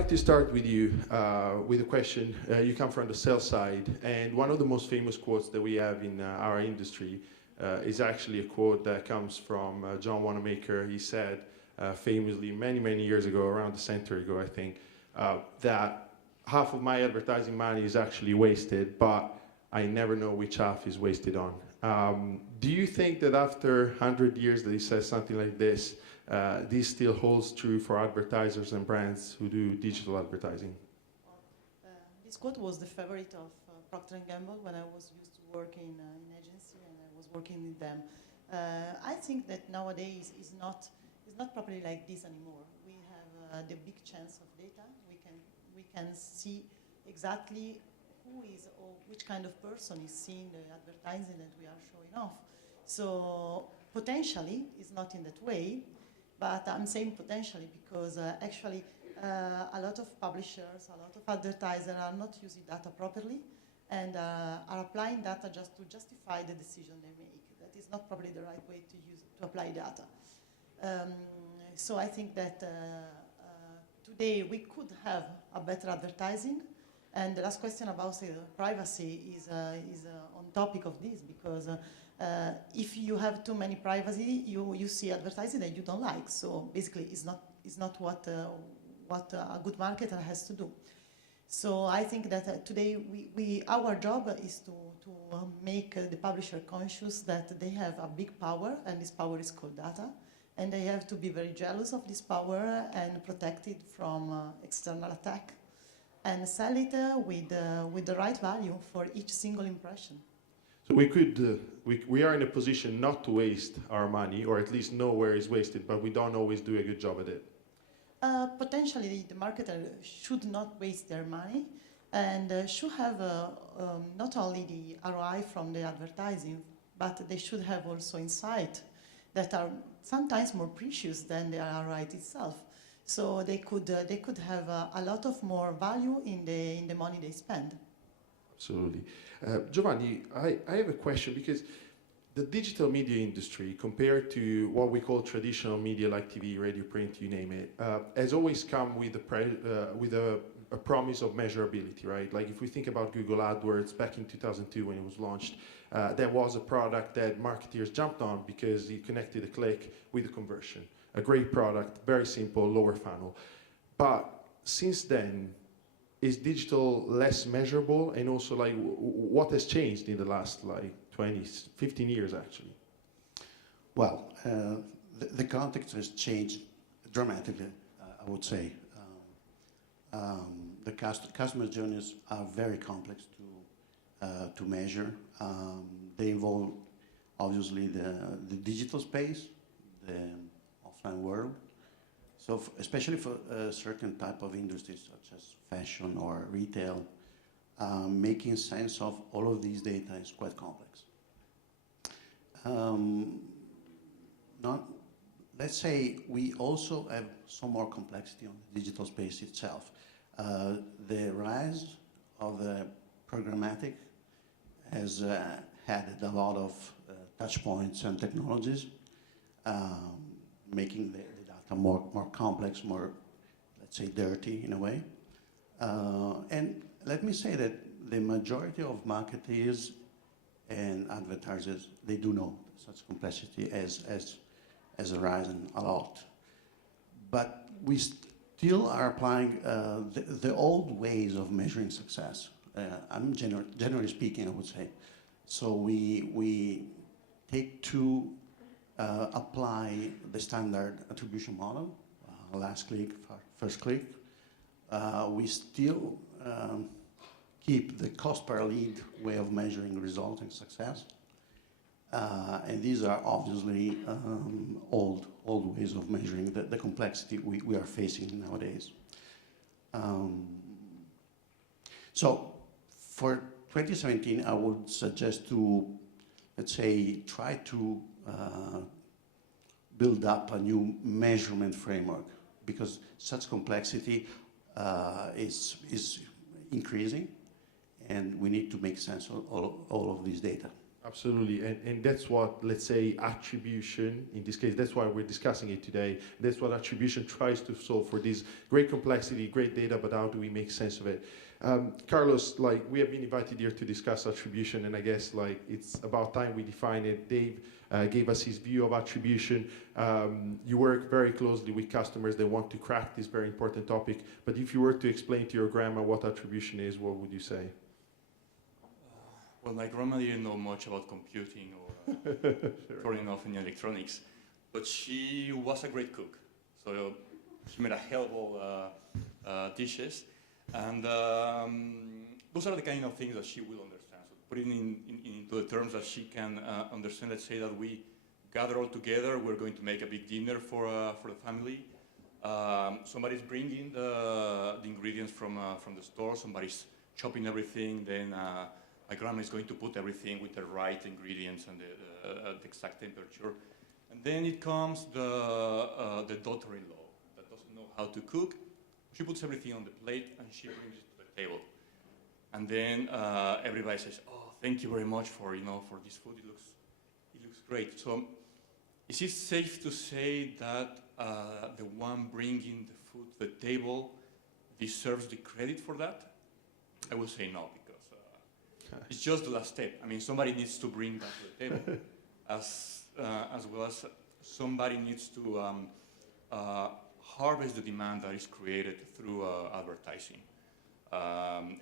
like to start with you with a question. You come from the sales side, and one of the most famous quotes that we have in our industry is actually a quote that comes from John Wanamaker. He said famously many years ago, around a century ago I think, that half of my advertising money is actually wasted, but I never know which half is wasted on. Do you think that after 100 years that he says something like this still holds true for advertisers and brands who do digital advertising? This quote was the favorite of Procter & Gamble when I was used to work in agency and I was working with them. I think that nowadays is not properly like this anymore. We have the big chance of data. We can see exactly who is or which kind of person is seeing the advertising that we are showing off. So potentially it's not in that way, but I'm saying potentially because actually a lot of publishers, a lot of advertisers are not using data properly and are applying data just to justify the decision they make. That is not probably the right way to apply data. So I think that today we could have a better advertising. And the last question about privacy is on topic of this, because if you have too many privacy, you see advertising that you don't like. So basically, it's not what a good marketer has to do. So I think that today our job is to make the publisher conscious that they have a big power, and this power is called data, and they have to be very jealous of this power and protect it from external attack, and sell it with the right value for each single impression. So we are in a position not to waste our money, or at least know where it's wasted, but we don't always do a good job at it. Potentially, the marketer should not waste their money and should have not only the ROI from the advertising, but they should have also insight that are sometimes more precious than the ROI itself. So they could have a lot of more value in the money they spend. Absolutely. Giovanni, I have a question, because the digital media industry, compared to what we call traditional media like TV, radio, print, you name it, has always come with a promise of measurability, right? Like if we think about Google AdWords back in 2002 when it was launched, that was a product that marketeers jumped on because it connected a click with a conversion. A great product, very simple, lower funnel. But since then, is digital less measurable? And also, like, what has changed in the last, like, 20, 15 years, actually? Well, the context has changed dramatically, I would say. The customer journeys are very complex to measure. They involve, obviously, the digital space, the offline world. So especially for certain type of industries such as fashion or retail, making sense of all of these data is quite complex. Let's say we also have some more complexity on the digital space itself. The rise of the programmatic has added a lot of touch points and technologies, making the data more complex, more, let's say, dirty in a way. And let me say that the majority of marketers and advertisers, they do know such complexity has arisen a lot. But we still are applying the old ways of measuring success. I'm generally speaking, I would say. So we take to apply the standard attribution model, last click, first click. We still keep the cost per lead way of measuring result and success. And these are obviously old ways of measuring the complexity we are facing nowadays. So for 2017, I would suggest to, let's say, try to build up a new measurement framework, because such complexity is increasing, and we need to make sense of all of these data. Absolutely, and that's what, let's say, attribution, in this case, that's why we're discussing it today. That's what attribution tries to solve for this great complexity, great data, but how do we make sense of it? Carlos, like, we have been invited here to discuss attribution, and I guess, like, it's about time we define it. Dave gave us his view of attribution. You work very closely with customers that want to crack this very important topic, but if you were to explain to your grandma what attribution is, what would you say? Well, my grandma didn't know much about computing or turning off any electronics, but she was a great cook. So she made a hell of all dishes, and those are the kind of things that she will understand. So putting into the terms that she can understand, let's say that we gather all together, we're going to make a big dinner for the family. Somebody's bringing the ingredients from the store, somebody's chopping everything, then my grandma is going to put everything with the right ingredients and the exact temperature. And then it comes the daughter-in-law that doesn't know how to cook. She puts everything on the plate and she brings it to the table. And then everybody says, "Oh, thank you very much for this food. It looks great." So is it safe to say that the one bringing the food to the table deserves the credit for that? I will say no, because it's just the last step. I mean, somebody needs to bring that to the table, as well as somebody needs to harvest the demand that is created through advertising.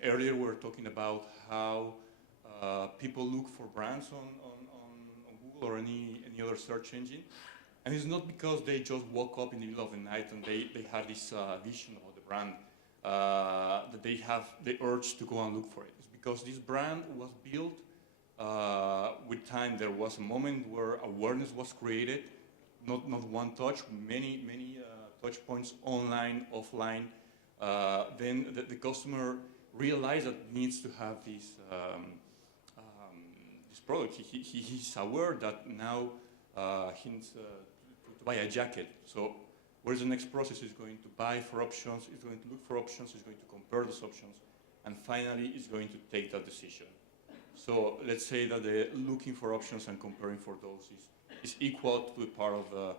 Earlier we were talking about how people look for brands on Google or any other search engine, and it's not because they just woke up in the middle of the night and they had this vision about the brand that they have the urge to go and look for it. Because this brand was built with time. There was a moment where awareness was created, not one touch, many touch points, online, offline. Then the customer realized that needs to have this product. He's aware that now he needs to buy a jacket. So where's the next process? He's going to buy for options, he's going to look for options, he's going to compare those options, and finally is going to take that decision. So let's say that the looking for options and comparing for those is equal to the part of the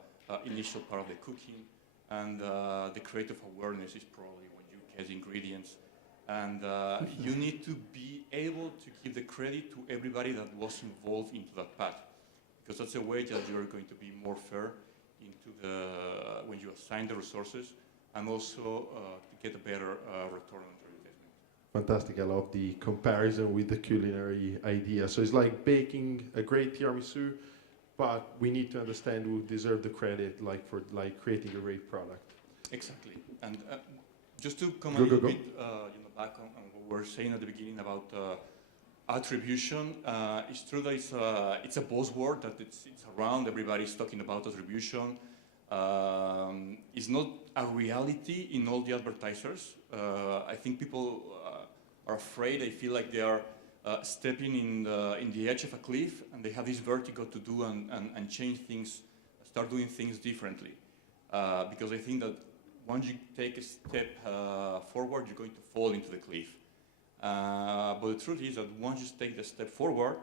initial part of the cooking, and the creative awareness is probably when you get ingredients. And you need to be able to give the credit to everybody that was involved into that path, because that's a way that you're going to be more fair into when you assign the resources, and also to get a better return on your investment. Fantastic. I love the comparison with the culinary idea. So it's like baking a great tiramisu, but we need to understand who deserve the credit, for creating a great product. Exactly. And just to comment a little bit back on what we were saying at the beginning about attribution, it's true that it's a buzzword, that it's around, everybody's talking about attribution. It's not a reality in all the advertisers. I think people are afraid, they feel like they are stepping in the edge of a cliff, and they have this vertigo to do and change things, start doing things differently. Because I think that once you take a step forward, you're going to fall into the cliff. But the truth is that once you take the step forward,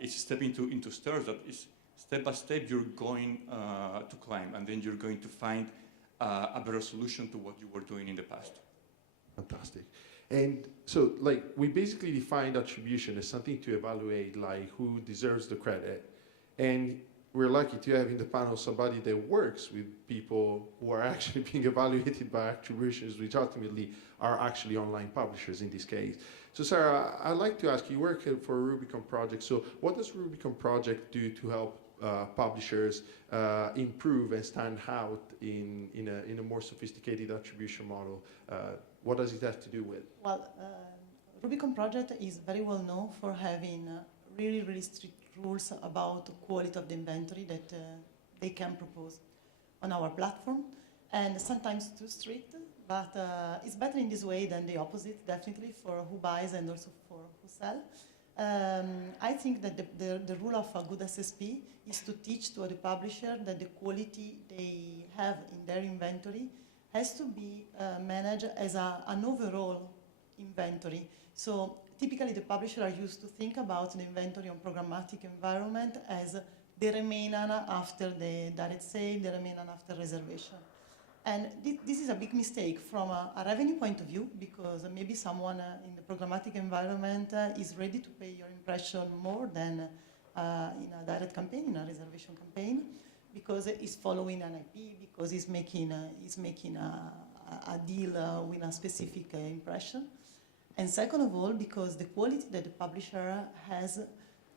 it's a step into stairs that is step by step you're going to climb, and then you're going to find a better solution to what you were doing in the past. Fantastic. And so, we basically defined attribution as something to evaluate, who deserves the credit. And we're lucky to have in the panel somebody that works with people who are actually being evaluated by attributions, which ultimately are actually online publishers in this case. So Sarah, I'd like to ask you, work for a Rubicon project. So what does Rubicon project do to help publishers improve and stand out in a more sophisticated attribution model? What does it have to do with? Well, Rubicon project is very well known for having really strict rules about the quality of the inventory that they can propose on our platform, and sometimes too strict, but it's better in this way than the opposite, definitely, for who buys and also for who sell. I think that the rule of a good SSP is to teach to the publisher that the quality they have in their inventory has to be managed as an overall inventory. So typically the publisher are used to think about the inventory on programmatic environment as the remainder after the direct sale, the remainder after reservation. And this is a big mistake from a revenue point of view, because maybe someone in the programmatic environment is ready to pay your impression more than in a direct campaign, in a reservation campaign, because he's following an IP, because he's making a deal with a specific impression. And second of all, because the quality that the publisher has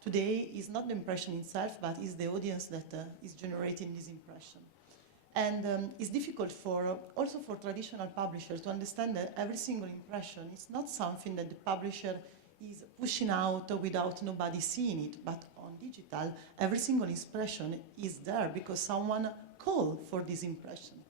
today is not the impression itself, but is the audience that is generating this impression. And it's difficult also for traditional publishers to understand that every single impression is not something that the publisher is pushing out without nobody seeing it, but on digital, every single impression is there because someone called for this impression.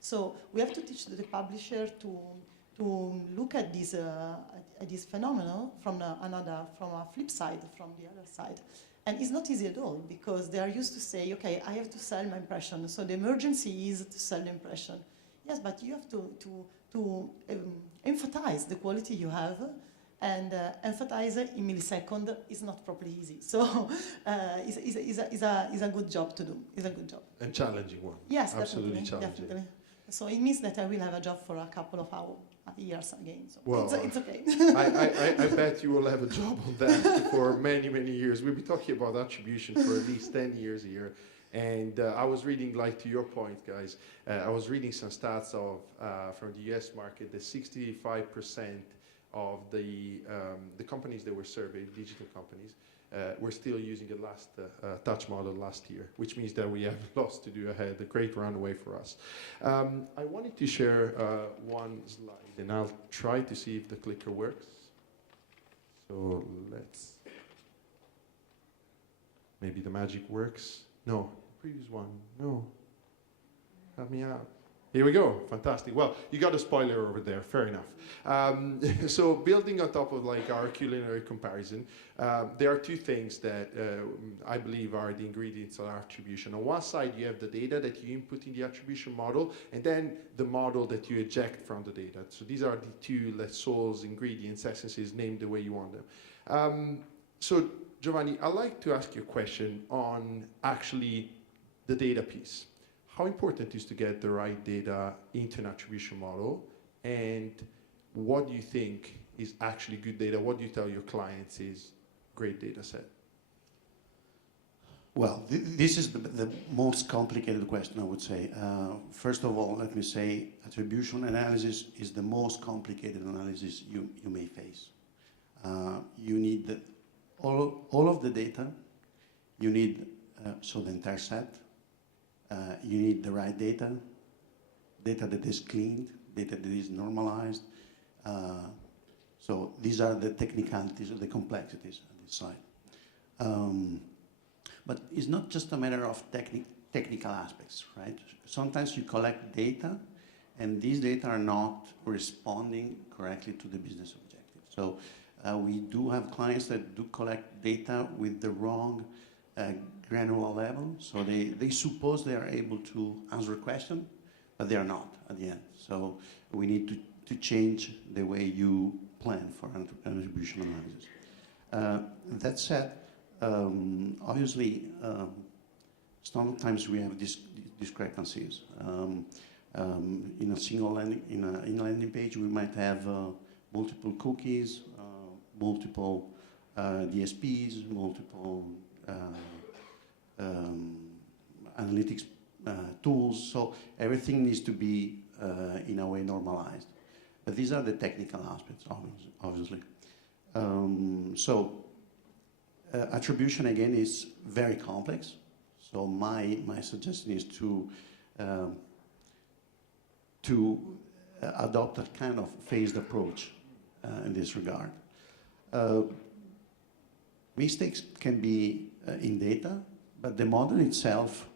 So we have to teach the publisher to look at this phenomenon from a flip side, from the other side. And it's not easy at all, because they are used to say, okay, I have to sell my impression, so the emergency is to sell the impression. Yes, but you have to emphasize the quality you have, and emphasize in millisecond is not properly easy. So it's a good job to do. It's a good job. And challenging one. Yes, absolutely definitely, challenging. definitely. So it means that I will have a job for a couple of years again. So well, it's okay. I bet you will have a job on that for many, many years. We'll be talking about attribution for at least 10 years here. And I was reading, like to your point, guys, I was reading some stats from the US market that 65% of the companies that were surveyed, digital companies, we're still using the last touch model last year, which means that we have lots to do ahead, a great runway for us. I wanted to share one slide, and I'll try to see if the clicker works. So let's, maybe the magic works. No, previous one, no. Help me out. Here we go, fantastic. Well, you got a spoiler over there, fair enough. So building on top of like our culinary comparison, there are two things that I believe are the ingredients of attribution. On one side, you have the data that you input in the attribution model, and then the model that you eject from the data. So these are the two, souls, ingredients, essences, named the way you want them. So Giovanni, I'd like to ask you a question on actually the data piece. How important is to get the right data into an attribution model, and what do you think is actually good data? What do you tell your clients is great data set? Well, this is the most complicated question, I would say. First of all, let me say attribution analysis is the most complicated analysis you may face. You need all of the data. You need so the entire set. You need the right data that is cleaned, data that is normalized. So these are the technicalities, the complexities on this side. But it's not just a matter of technical aspects, right? Sometimes you collect data, and these data are not responding correctly to the business objective. So we do have clients that do collect data with the wrong granular level, so they suppose they are able to answer a question, but they are not at the end. So we need to change the way you plan for attribution analysis. That said, obviously, sometimes we have discrepancies. In a single landing page, we might have multiple cookies, multiple DSPs, multiple analytics tools, so everything needs to be in a way normalized. But these are the technical aspects, obviously. Attribution again is very complex. So my suggestion is to adopt a kind of phased approach in this regard. Mistakes can be in data, but the model itself,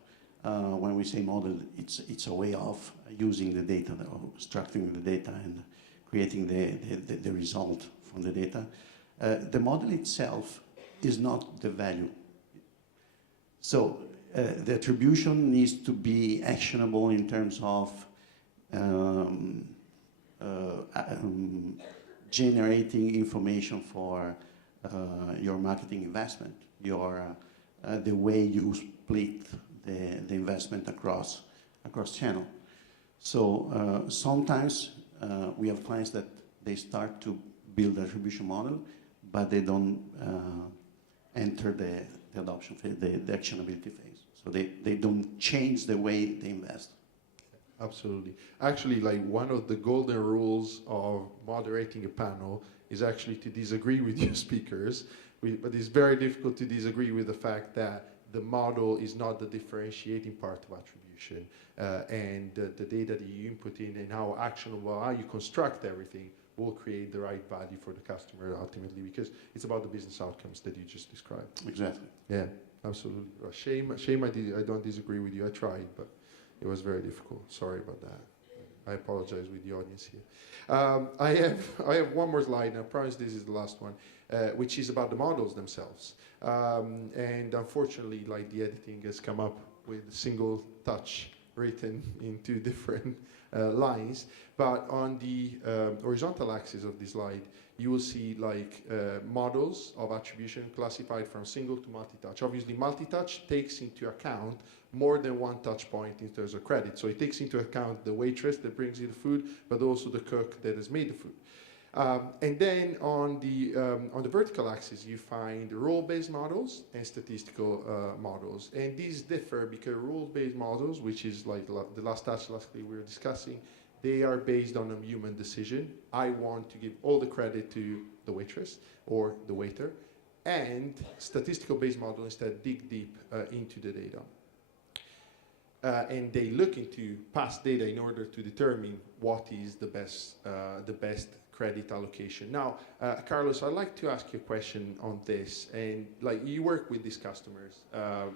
when we say model, it's a way of using the data, or structuring the data and creating the result from the data. The model itself is not the value. So the attribution needs to be actionable in terms of generating information for your marketing investment, the way you split the investment across channel. So sometimes we have clients that they start to build the attribution model, but they don't enter the adoption phase, the actionability phase. So they don't change the way they invest. Absolutely. Actually, like one of the golden rules of moderating a panel is actually to disagree with your speakers, but it's very difficult to disagree with the fact that the model is not the differentiating part of attribution, and the data that you input in and how actionable, how you construct everything will create the right value for the customer ultimately, because it's about the business outcomes that you just described. Exactly. Yeah, absolutely. Shame I don't disagree with you. I tried, but it was very difficult. Sorry about that. I apologize with the audience here. I have one more slide, and I promise this is the last one, which is about the models themselves. And unfortunately, like the editing has come up with a single touch written in two different lines. But on the horizontal axis of this slide, you will see like models of attribution classified from single to multi-touch. Obviously, multi-touch takes into account more than one touch point in terms of credit. So it takes into account the waitress that brings you the food, but also the cook that has made the food. And then on the vertical axis, you find role-based models and statistical models. And these differ because role-based models, which is like the last touch lastly we were discussing, they are based on a human decision. I want to give all the credit to the waitress or the waiter. And statistical-based models instead dig deep into the data. And they look into past data in order to determine what is the best credit allocation. Now, Carlos, I'd like to ask you a question on this. And like you work with these customers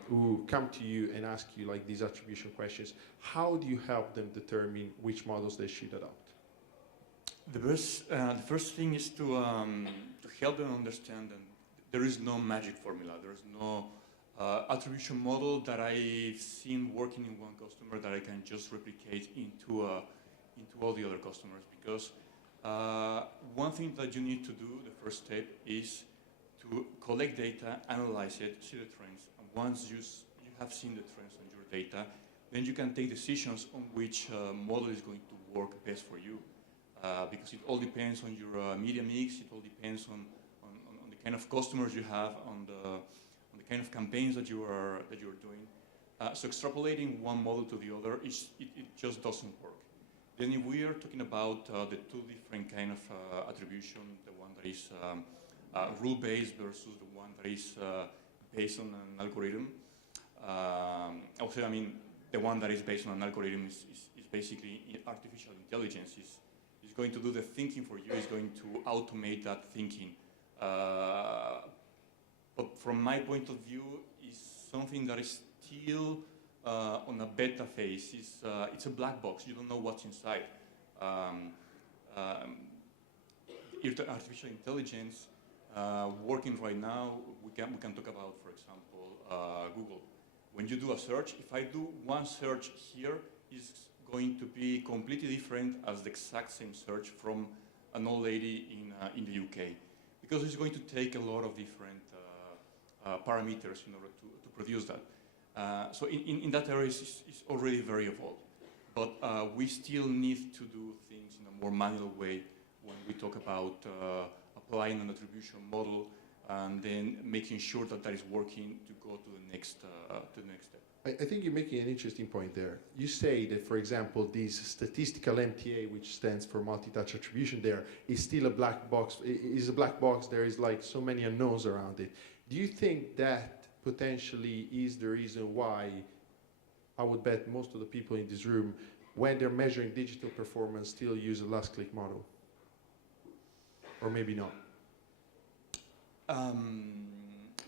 who come to you and ask you like these attribution questions. How do you help them determine which models they should adopt? The first thing is to help them understand that there is no magic formula. There is no attribution model that I've seen working in one customer that I can just replicate into all the other customers, because one thing that you need to do, the first step, is to collect data, analyze it, see the trends, and once you have seen the trends on your data, then you can take decisions on which model is going to work best for you, because it all depends on your media mix, it all depends on the kind of customers you have, on the kind of campaigns that you're doing. So extrapolating one model to the other, it just doesn't work. Then if we are talking about the two different kind of attribution, the one that is rule-based versus the one that is based on an algorithm, the one that is based on an algorithm is basically artificial intelligence. Is going to do the thinking for you, is going to automate that thinking. But from my point of view, is something that is still on a beta phase. It's a black box. You don't know what's inside. Artificial intelligence working right now. We can talk about, for example, Google. When you do a search, if I do one search here, is going to be completely different as the exact same search from an old lady in the UK, because it's going to take a lot of different parameters in order to produce that. So in that area, it's already very evolved. But we still need to do things in a more manual way when we talk about applying an attribution model and then making sure that that is working to go to the next step. I think you're making an interesting point there. You say that, for example, this statistical MTA, which stands for multi-touch attribution there, is still a black box. It is a black box. There is like so many unknowns around it. Do you think that potentially is the reason why, I would bet most of the people in this room, when they're measuring digital performance, still use a last click model? Or maybe not?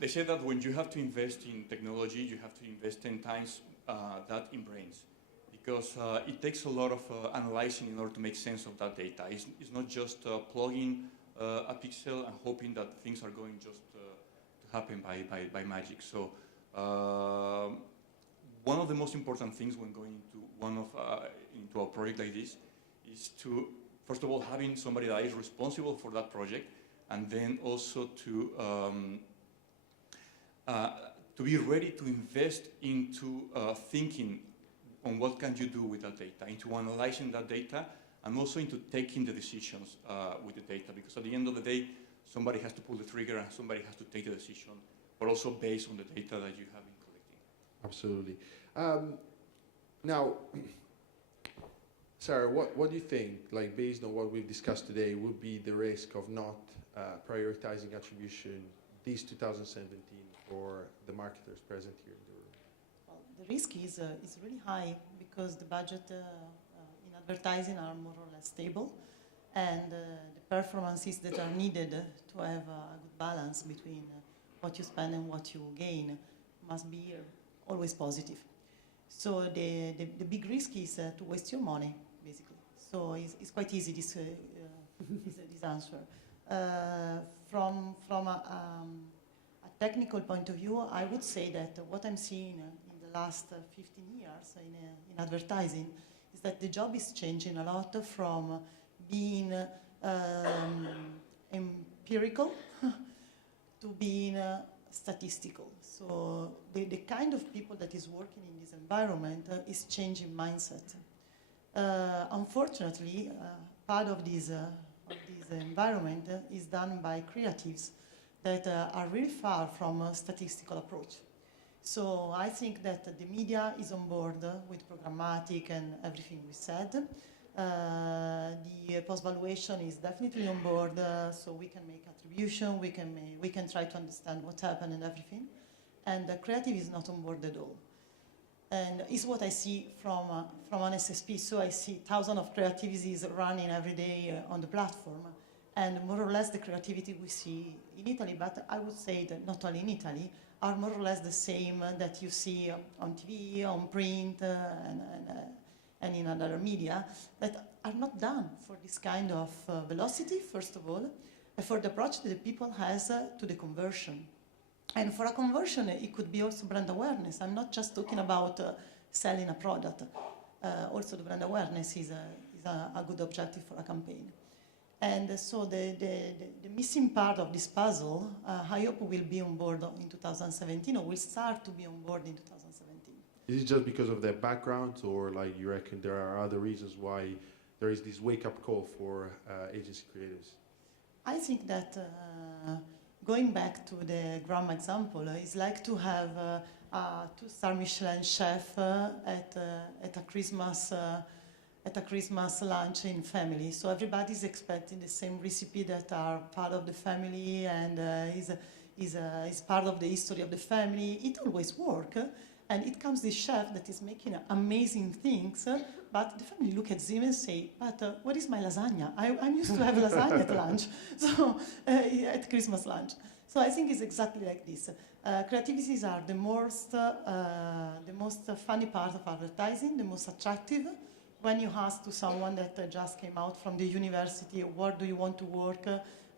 They say that when you have to invest in technology, you have to invest 10 times that in brains, because it takes a lot of analyzing in order to make sense of that data. It's not just plugging a pixel and hoping that things are going just to happen by magic. So one of the most important things when going into into a project like this is to first of all, having somebody that is responsible for that project, and then also to be ready to invest into thinking on what can you do with that data, into analyzing that data, and also into taking the decisions with the data, because at the end of the day, somebody has to pull the trigger and somebody has to take the decision, but also based on the data that you have been collecting. Absolutely. Now, Sarah, what do you think, like based on what we've discussed today, would be the risk of not prioritizing attribution this 2017 for the marketers present here in the room? Well, the risk is really high because the budget in advertising are more or less stable, and the performances that are needed to have a good balance between what you spend and what you gain must be always positive. So the big risk is to waste your money, basically. So it's quite easy, this answer. From a technical point of view, I would say that what I'm seeing in the last 15 years in advertising is that the job is changing a lot from being empirical to being statistical. So the kind of people that is working in this environment is changing mindset. Unfortunately, part of this environment is done by creatives that are really far from a statistical approach. So I think that the media is on board with programmatic and everything we said. The post-valuation is definitely on board, so we can make attribution, we can try to understand what happened and everything. And the creative is not on board at all. And it's what I see from an SSP. So I see thousands of creativities running every day on the platform. And more or less the creativity we see in Italy, but I would say that not only in Italy, are more or less the same that you see on TV, on print, and in other media, that are not done for this kind of velocity, first of all, and for the approach that the people has to the conversion. And for a conversion, it could be also brand awareness. I'm not just talking about selling a product. Also the brand awareness is a good objective for a campaign. And so the missing part of this puzzle, I hope will be on board in 2017, or will start to be on board in 2017. Is it just because of their backgrounds, or like you reckon there are other reasons why there is this wake-up call for agency creatives? I think that going back to the Graham example, it's like to have a two-star Michelin chef at a Christmas lunch in family. So everybody's expecting the same recipe that are part of the family and is part of the history of the family. It always works. And it comes this chef that is making amazing things, but the family look at him and say, but what is my lasagna? I'm used to have lasagna at lunch, so at Christmas lunch. So I think it's exactly like this. Creativities are the most funny part of advertising, the most attractive. When you ask to someone that just came out from the university, where do you want to work?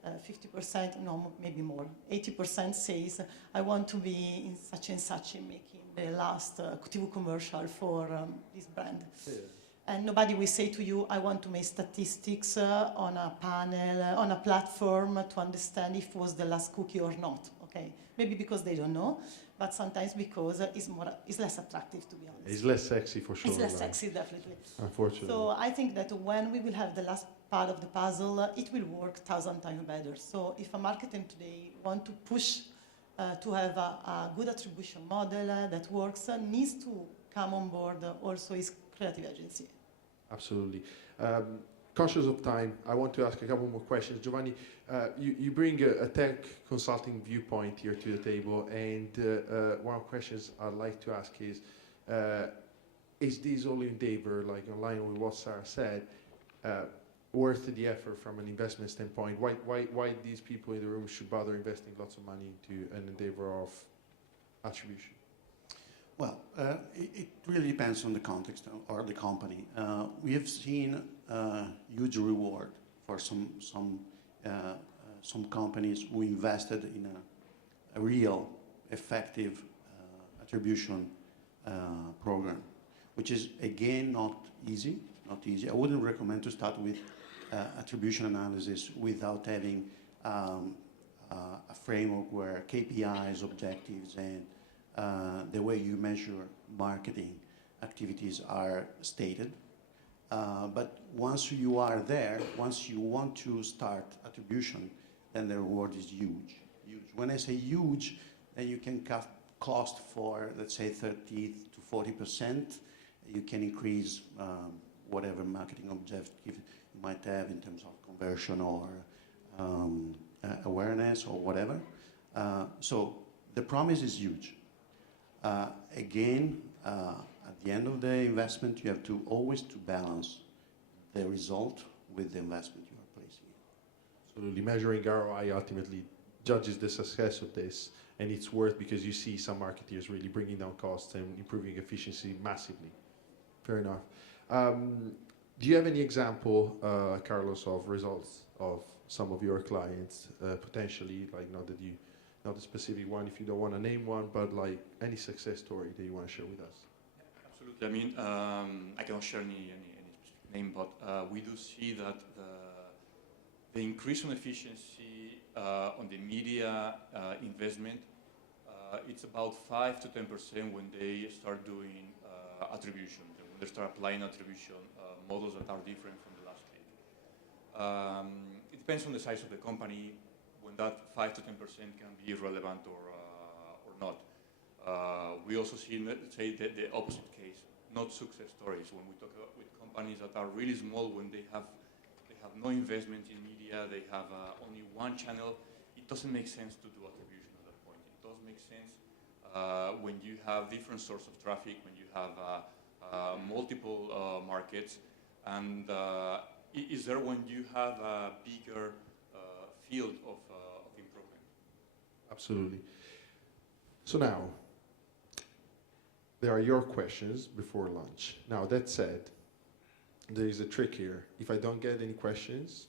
50%, no, maybe more, 80% says, I want to be in such and such in making the last TV commercial for this brand. Yeah. And nobody will say to you, I want to make statistics on a panel, on a platform to understand if it was the last cookie or not, okay? Maybe because they don't know, but sometimes because it's less attractive, to be honest. It's less sexy for sure. It's less sexy, definitely. Unfortunately. So I think that when we will have the last part of the puzzle, it will work 1,000 times better. So if a marketer today want to push to have a good attribution model that works, needs to come on board also his creative agency. Absolutely. Conscious of time, I want to ask a couple more questions. Giovanni, you bring a tech consulting viewpoint here to the table, and one of the questions I'd like to ask is this whole endeavor, like in line with what Sarah said, worth the effort from an investment standpoint? Why these people in the room should bother investing lots of money into an endeavor of attribution? Well, it really depends on the context or the company. We have seen huge reward for some companies who invested in a real effective attribution program, which is again not easy. I wouldn't recommend to start with attribution analysis without having a framework where KPIs, objectives, and the way you measure marketing activities are stated. But once you are there, once you want to start attribution, then the reward is huge, huge. When I say huge, then you can cut cost for, let's say, 30 to 40%. You can increase whatever marketing objective you might have in terms of conversion or awareness or whatever. So the promise is huge. Again, at the end of the investment, you have to always to balance the result with the investment you are placing. Absolutely. Measuring ROI ultimately judges the success of this, and it's worth because you see some marketeers really bringing down costs and improving efficiency massively. Fair enough. Do you have any example, Carlos, of results of some of your clients, potentially, like not a specific one if you don't want to name one, but like any success story that you want to share with us? Absolutely. I mean, I cannot share any specific name, but we do see that the increase in efficiency on the media investment, it's about 5 to 10% when they start doing attribution, when they start applying attribution models that are different from the last click. It depends on the size of the company when that 5 to 10% can be relevant or not. We also see, let's say, the opposite case, not success stories. When we talk about with companies that are really small, when they have no investment in media, they have only one channel, it doesn't make sense to do attribution at that point. It does make sense when you have different sources of traffic, when you have multiple markets, and is there when you have a bigger field of improvement. Absolutely. So now, there are your questions before lunch. Now, that said, there is a trick here. If I don't get any questions,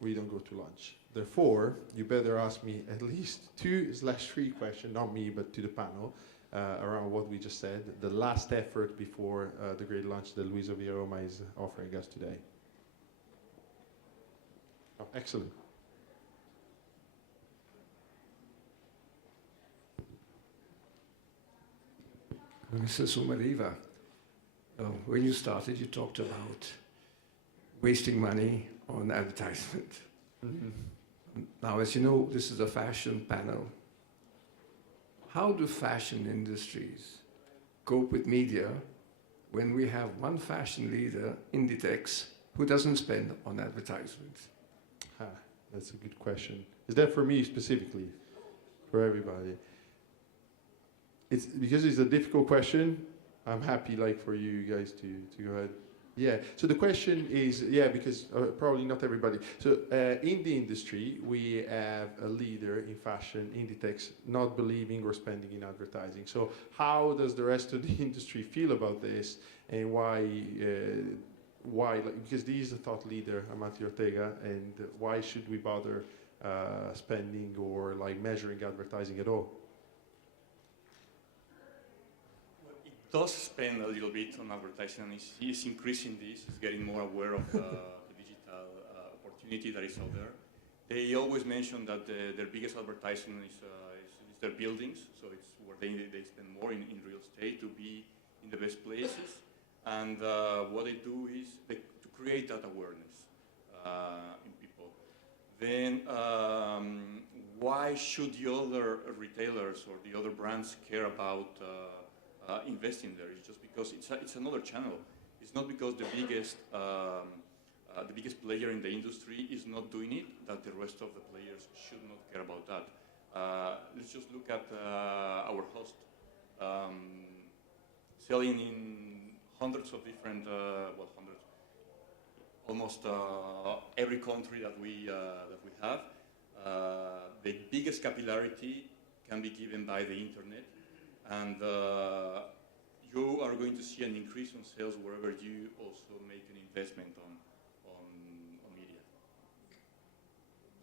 we don't go to lunch. Therefore, you better ask me at least 2/3 questions, not me, but to the panel, around what we just said, the last effort before the great lunch that LUISAVIAROMA is offering us today. Oh, excellent. Mr. Sumariva, when you started, you talked about wasting money on advertisement. Mm-hmm. Now, as you know, this is a fashion panel. How do fashion industries cope with media when we have one fashion leader, Inditex, who doesn't spend on advertisements? That's a good question. Is that for me specifically? For everybody? It's because it's a difficult question. I'm happy, like, for you guys to go ahead. Yeah. So the question is, because probably not everybody. So in the industry, we have a leader in fashion, Inditex, not believing or spending in advertising. So how does the rest of the industry feel about this, and why? Like, because he is a thought leader, Amancio Ortega, and why should we bother spending or like measuring advertising at all? Does spend a little bit on advertising, and is increasing this, is getting more aware of the digital opportunity that is out there. They always mention that their biggest advertising is their buildings, so it's where they spend more in real estate to be in the best places. And what they do is to create that awareness in people. Then why should the other retailers or the other brands care about investing there? It's just because it's another channel. It's not because the biggest player in the industry is not doing it that the rest of the players should not care about that. Let's just look at our host, selling in hundreds of different, hundreds, almost every country that we have. The biggest capillarity can be given by the internet. And you are going to see an increase in sales wherever you also make an investment on media.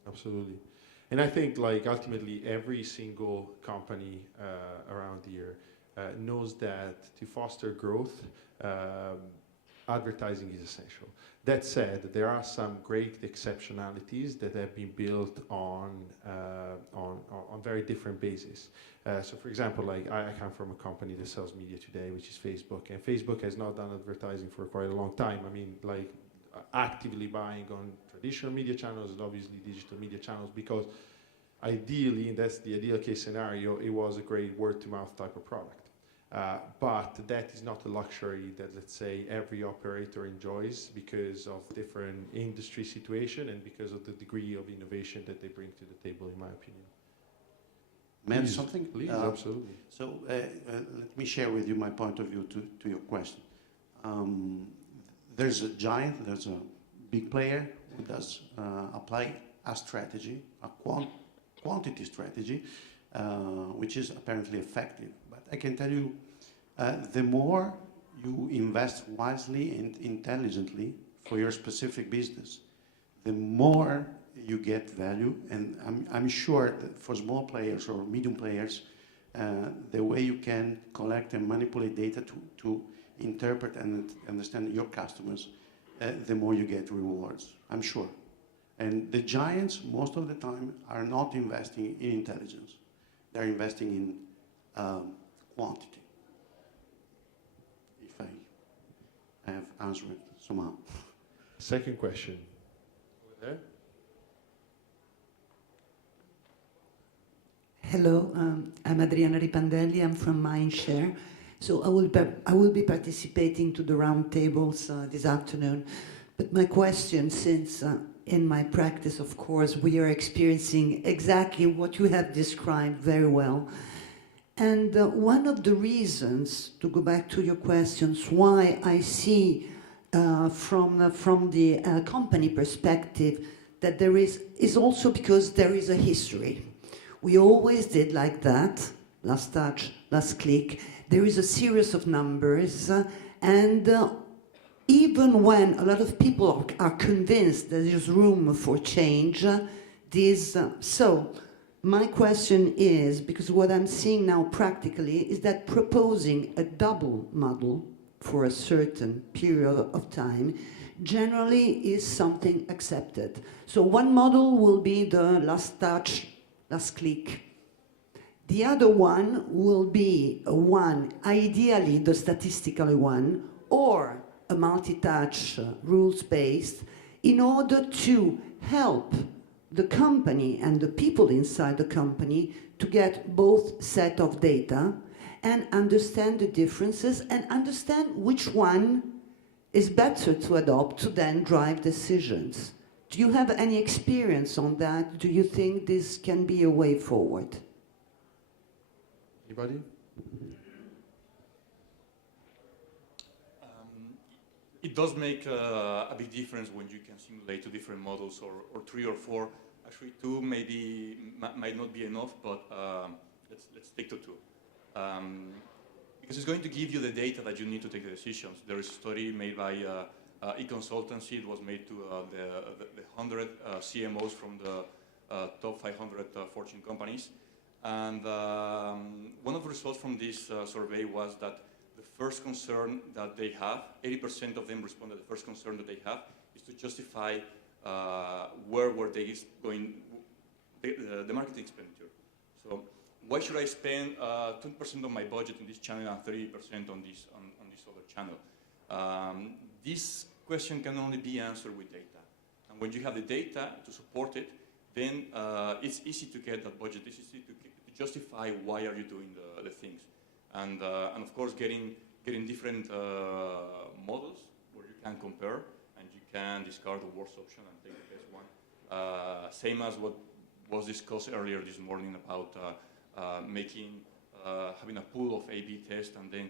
Absolutely. And I think, like, ultimately every single company around here knows that to foster growth, advertising is essential. That said, there are some great exceptionalities that have been built on very different bases. So for example, like I come from a company that sells media today, which is Facebook, and Facebook has not done advertising for quite a long time. I mean, like actively buying on traditional media channels and obviously digital media channels, because ideally, and that's the ideal case scenario, it was a great word-to-mouth type of product. But that is not a luxury that, let's say, every operator enjoys because of different industry situation and because of the degree of innovation that they bring to the table, in my opinion. May I add Please, something? Please, absolutely. So let me share with you my point of view to your question. There's a giant, there's a big player who does apply a strategy, a quantity strategy, which is apparently effective. But I can tell you, the more you invest wisely and intelligently for your specific business, the more you get value. And I'm sure that for small players or medium players, the way you can collect and manipulate data to interpret and understand your customers, the more you get rewards, I'm sure. And the giants, most of the time, are not investing in intelligence. They're investing in quantity. If I have answered somehow. Second question. Over there. Hello, I'm Adriana Ripandelli. I'm from Mindshare. So I will be participating to the roundtables this afternoon. But my question, since in my practice, of course, we are experiencing exactly what you have described very well. And one of the reasons, to go back to your questions, why I see from the company perspective that there is also because there is a history. We always did like that, last touch, last click. There is a series of numbers, and even when a lot of people are convinced there is room for change, so my question is, because what I'm seeing now practically is that proposing a double model for a certain period of time generally is something accepted. So one model will be the last touch, last click. The other one will be one, ideally the statistical one, or a multi-touch, rules-based, in order to help the company and the people inside the company to get both set of data and understand the differences and understand which one is better to adopt to then drive decisions. Do you have any experience on that? Do you think this can be a way forward? Anybody? It does make a big difference when you can simulate two different models, or three or four. Actually, two maybe might not be enough, but let's stick to two. Because it's going to give you the data that you need to take the decisions. There is a study made by e-consultancy. It was made to the 100 CMOs from the top 500 Fortune companies. And one of the results from this survey was that the first concern that they have, 80% of them responded, the first concern that they have is to justify where were they going, the marketing expenditure. So why should I spend 20% of my budget in this channel and 30% on this other channel? This question can only be answered with data. And when you have the data to support it, then it's easy to get that budget. It's easy to justify why are you doing the things. And of course, getting different models where you can compare and you can discard the worst option and take the best one. Same as what was discussed earlier this morning about having a pool of A/B tests and then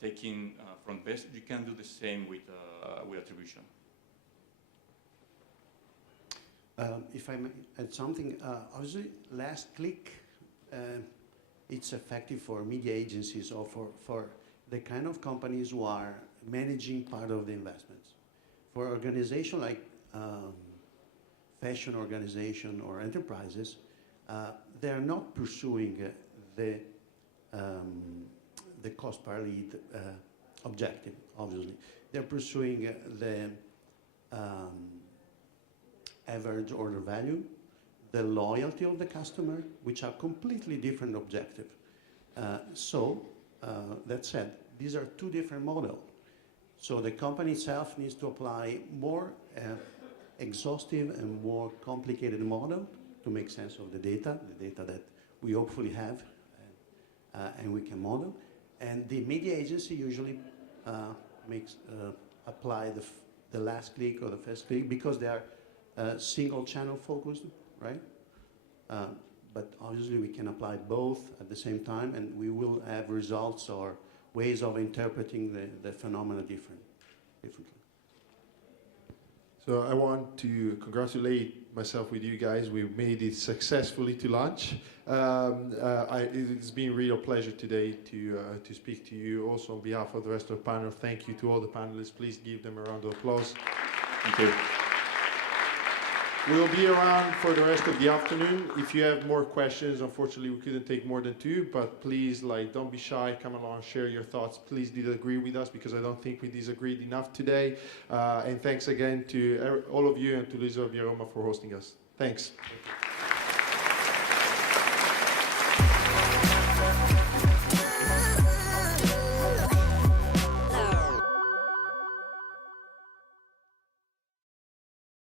taking from best. You can do the same with attribution. If I may add something, obviously, last click, it's effective for media agencies or for the kind of companies who are managing part of the investments. For organizations like fashion organization or enterprises, they are not pursuing the cost per lead objective, obviously. They're pursuing the average order value, the loyalty of the customer, which are completely different objectives. That said, these are two different models. So the company itself needs to apply more exhaustive and more complicated model to make sense of the data that we hopefully have and we can model. And the media agency usually apply the last click or the first click because they are single channel focused, right? But obviously we can apply both at the same time and we will have results or ways of interpreting the phenomena differently. So I want to congratulate myself with you guys. We've made it successfully to launch. It's been a real pleasure today to speak to you. Also on behalf of the rest of the panel, thank you to all the panelists. Please give them a round of applause. Thank you. We'll be around for the rest of the afternoon. If you have more questions, unfortunately we couldn't take more than 2, but please, don't be shy, come along, share your thoughts. Please disagree with us because I don't think we disagreed enough today. And thanks again to all of you and to LUISAVIAROMA for hosting us. Thanks.